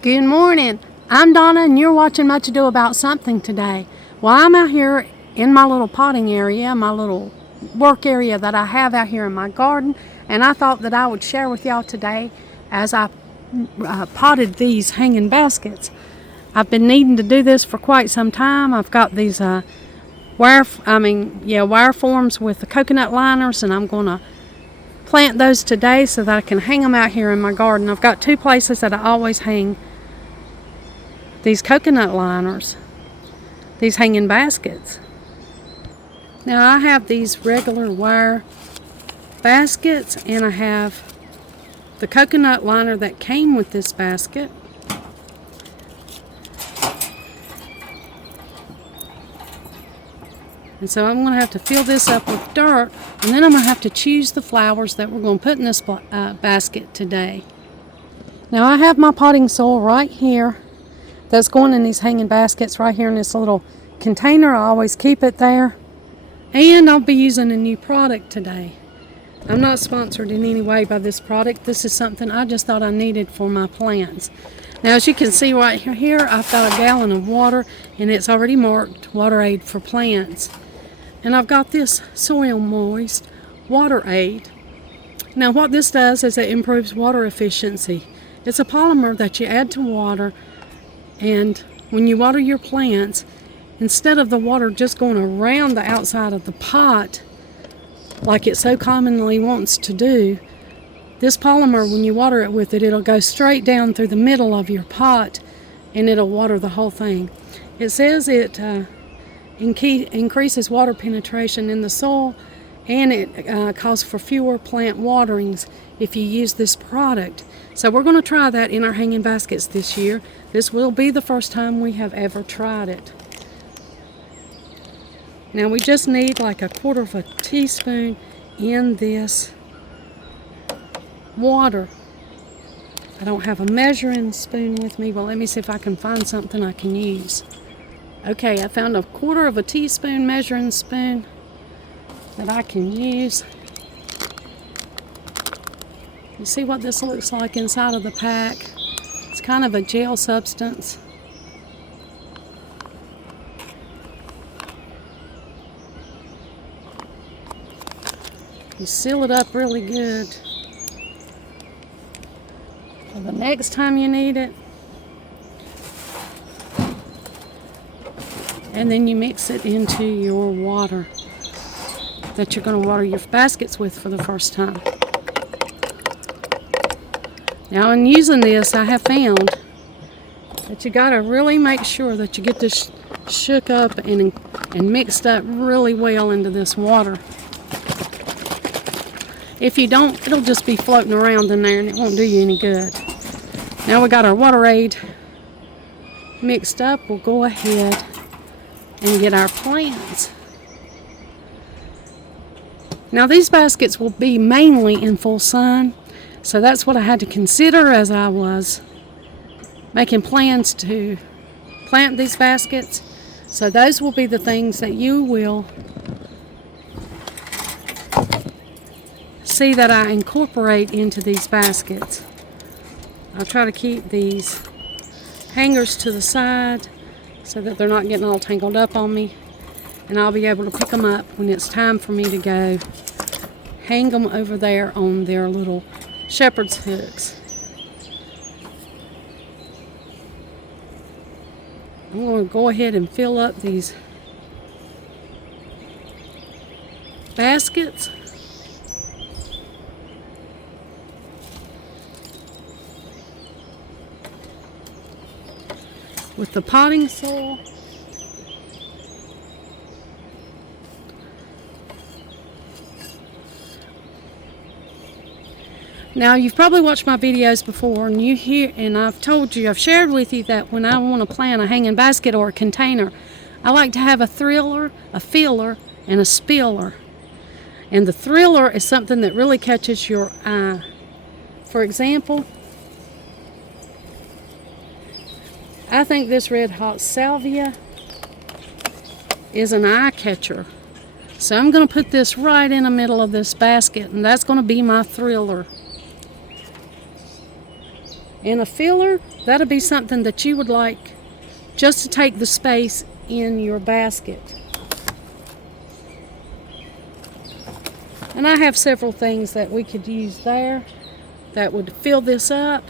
Good morning. I'm Donna and you're watching Much Ado About Something today. Well, I'm out here in my little potting area, my little work area that I have out here in my garden, and I thought that I would share with y'all today as I potted these hanging baskets. I've been needing to do this for quite some time. I've got these wire forms with the coconut liners, and I'm going to plant those today so that I can hang them out here in my garden. I've got two places that I always hang these coconut liners, these hanging baskets. Now I have these regular wire baskets, and I have the coconut liner that came with this basket. And so I'm going to have to fill this up with dirt, and then I'm going to have to choose the flowers that we're going to put in this basket today. Now I have my potting soil right here that's going in these hanging baskets right here in this little container. I always keep it there. And I'll be using a new product today. I'm not sponsored in any way by this product. This is something I just thought I needed for my plants. Now as you can see right here, I've got a gallon of water, and it's already marked Water Aid for Plants. And I've got this Soil Moist Water Aid. Now what this does is it improves water efficiency. It's a polymer that you add to water, and when you water your plants, instead of the water just going around the outside of the pot like it so commonly wants to do, this polymer, when you water it with it, it'll go straight down through the middle of your pot and it'll water the whole thing. It says it increases water penetration in the soil, and it calls for fewer plant waterings if you use this product. So we're going to try that in our hanging baskets this year. This will be the first time we have ever tried it. Now we just need like a quarter of a teaspoon in this water. I don't have a measuring spoon with me, but let me see if I can find something I can use. Okay, I found a quarter of a teaspoon measuring spoon that I can use. You see what this looks like inside of the pack? It's kind of a gel substance. You seal it up really good for the next time you need it. And then you mix it into your water that you're going to water your baskets with for the first time. Now in using this, I have found that you got to really make sure that you get this shook up and mixed up really well into this water. If you don't, it'll just be floating around in there and it won't do you any good. Now we got our Water Aid mixed up, we'll go ahead and get our plants. Now these baskets will be mainly in full sun, so that's what I had to consider as I was making plans to plant these baskets. So those will be the things that you will see that I incorporate into these baskets. I'll try to keep these hangers to the side so that they're not getting all tangled up on me, and I'll be able to pick them up when it's time for me to go hang them over there on their little shepherd's hooks. I'm going to go ahead and fill up these baskets. With the potting soil. Now you've probably watched my videos before, and I've told you, I've shared with you that when I want to plant a hanging basket or a container, I like to have a thriller, a filler, and a spiller. And the thriller is something that really catches your eye. For example, I think this red hot salvia is an eye catcher. So I'm going to put this right in the middle of this basket, and that's going to be my thriller. And a filler, that'll be something that you would like just to take the space in your basket. And I have several things that we could use there that would fill this up.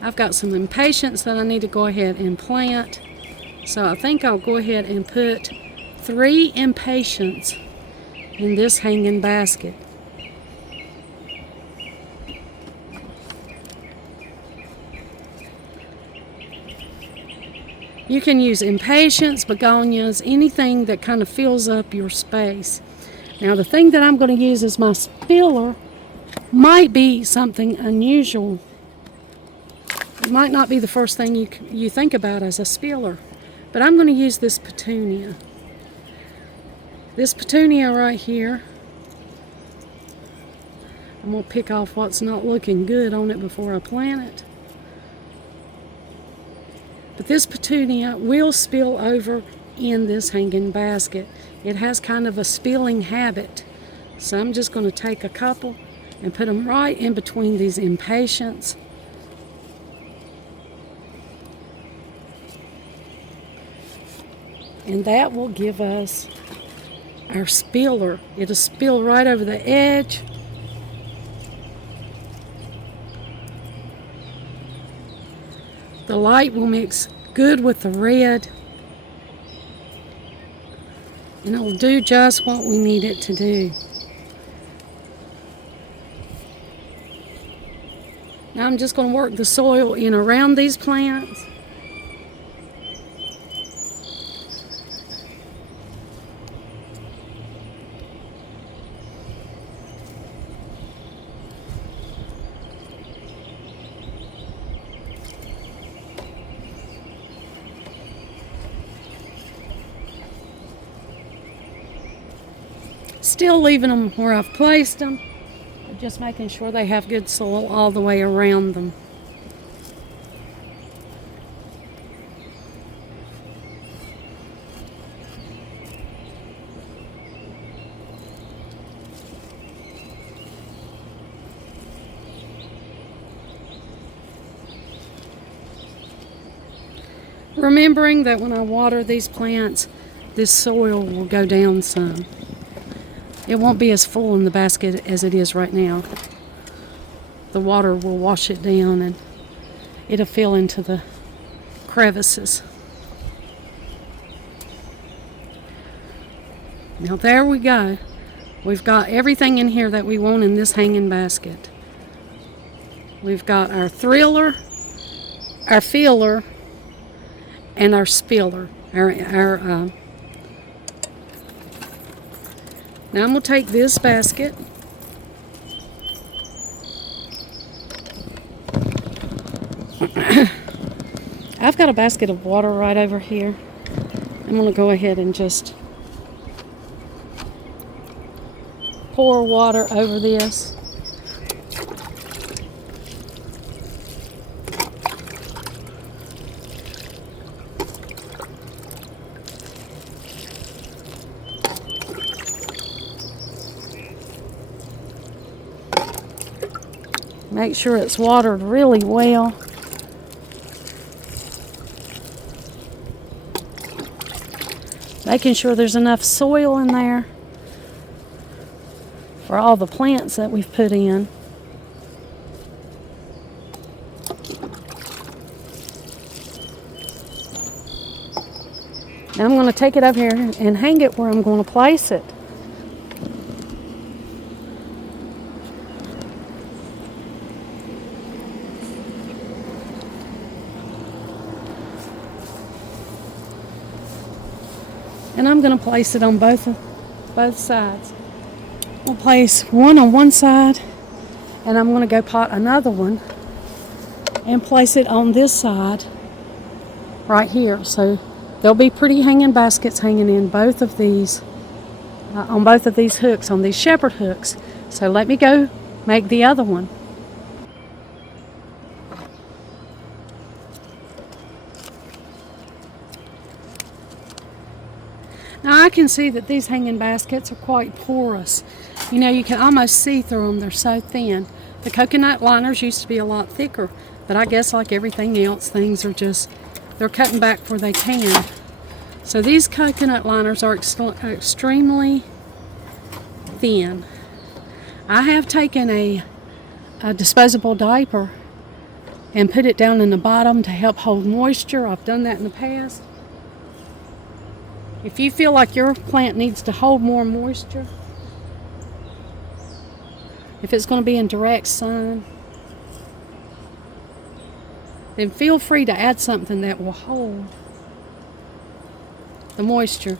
I've got some impatiens that I need to go ahead and plant. So I think I'll go ahead and put 3 impatiens in this hanging basket. You can use impatiens, begonias, anything that kind of fills up your space. Now the thing that I'm going to use as my spiller might be something unusual. It might not be the first thing you think about as a spiller, but I'm going to use this petunia. This petunia right here. I'm going to pick off what's not looking good on it before I plant it. But this petunia will spill over in this hanging basket. It has kind of a spilling habit. So I'm just going to take a couple and put them right in between these impatiens. And that will give us our spiller. It'll spill right over the edge. The light will mix good with the red, and it'll do just what we need it to do. Now I'm just going to work the soil in around these plants. Still leaving them where I've placed them, but just making sure they have good soil all the way around them. Remembering that when I water these plants, this soil will go down some. It won't be as full in the basket as it is right now. The water will wash it down and it'll fill into the crevices. Now there we go. We've got everything in here that we want in this hanging basket. We've got our thriller, our filler, and our spiller. Now I'm going to take this basket I've got a basket of water right over here. I'm going to go ahead and just pour water over this. Make sure it's watered really well. Making sure there's enough soil in there for all the plants that we've put in. Now I'm going to take it up here and hang it where I'm going to place it. And I'm going to place it on both sides. We'll place one on one side, and I'm going to go pot another one and place it on this side right here. So there'll be pretty hanging baskets hanging in both of these, on both of these hooks, on these shepherd hooks. So let me go make the other one. Now I can see that these hanging baskets are quite porous. You know, you can almost see through them, they're so thin. The coconut liners used to be a lot thicker, but I guess like everything else, things are just, they're cutting back where they can. So these coconut liners are extremely thin. I have taken a disposable diaper and put it down in the bottom to help hold moisture. I've done that in the past. If you feel like your plant needs to hold more moisture, if it's going to be in direct sun, then feel free to add something that will hold the moisture.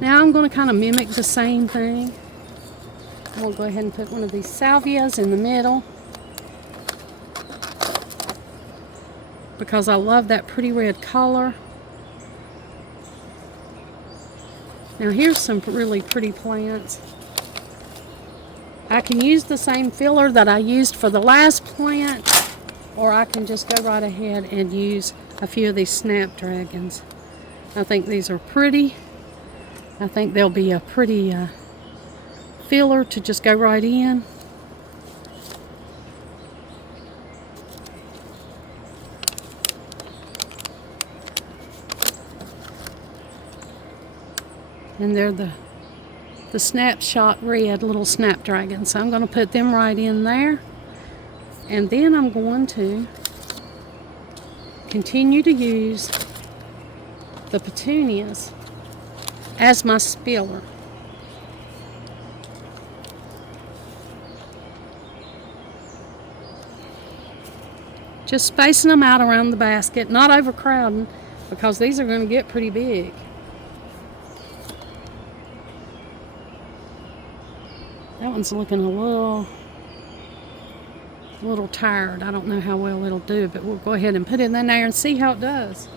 Now I'm going to kind of mimic the same thing. I'm going to go ahead and put one of these salvias in the middle because I love that pretty red color. Now here's some really pretty plants. I can use the same filler that I used for the last plant, or I can just go right ahead and use a few of these snapdragons. I think these are pretty. I think they'll be a pretty filler to just go right in. And they're the snapshot red little snapdragons. So I'm going to put them right in there. And then I'm going to continue to use the petunias as my spiller. Just spacing them out around the basket, not overcrowding, because these are going to get pretty big. That one's looking a little tired. I don't know how well it'll do, but we'll go ahead and put it in there and see how it does.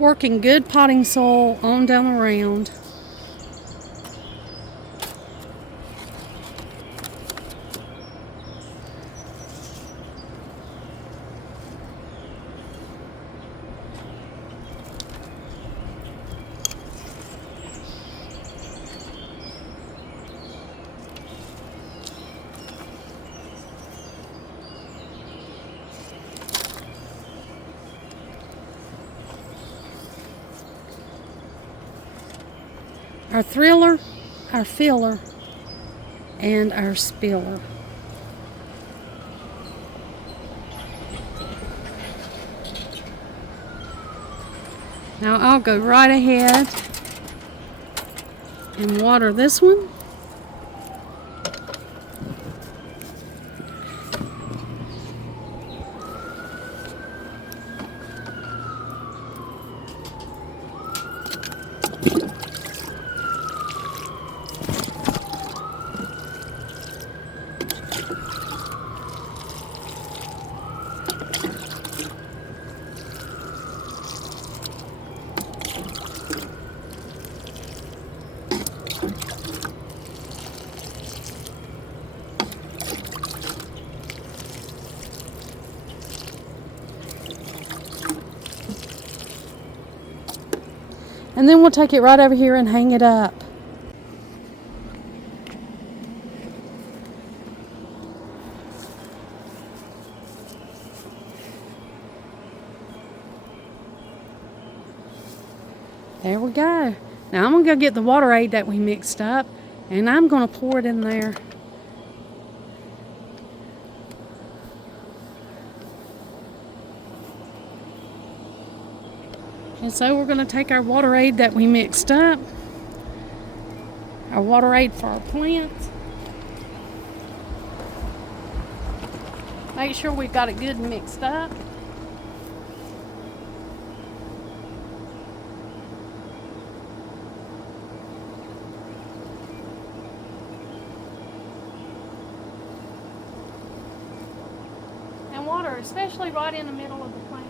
Working good potting soil on down around. Our thriller, our filler, and our spiller. Now I'll go right ahead and water this one. And then we'll take it right over here and hang it up. There we go. Now I'm going to go get the water aid that we mixed up, and I'm going to pour it in there. And so we're going to take our water aid that we mixed up, our water aid for our plants. Make sure we've got it good and mixed up. And water, especially right in the middle of the plant.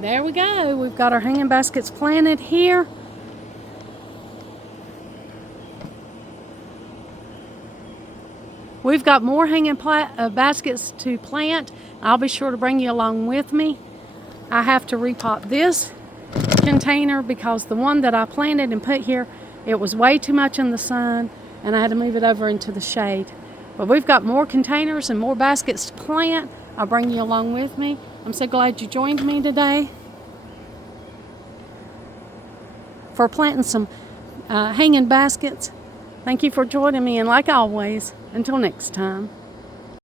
There we go. We've got our hanging baskets planted here. We've got more hanging baskets to plant. I'll be sure to bring you along with me. I have to repot this container because the one that I planted and put here, it was way too much in the sun and I had to move it over into the shade. But we've got more containers and more baskets to plant. I'll bring you along with me. I'm so glad you joined me today for planting some hanging baskets. Thank you for joining me, and like always, until next time.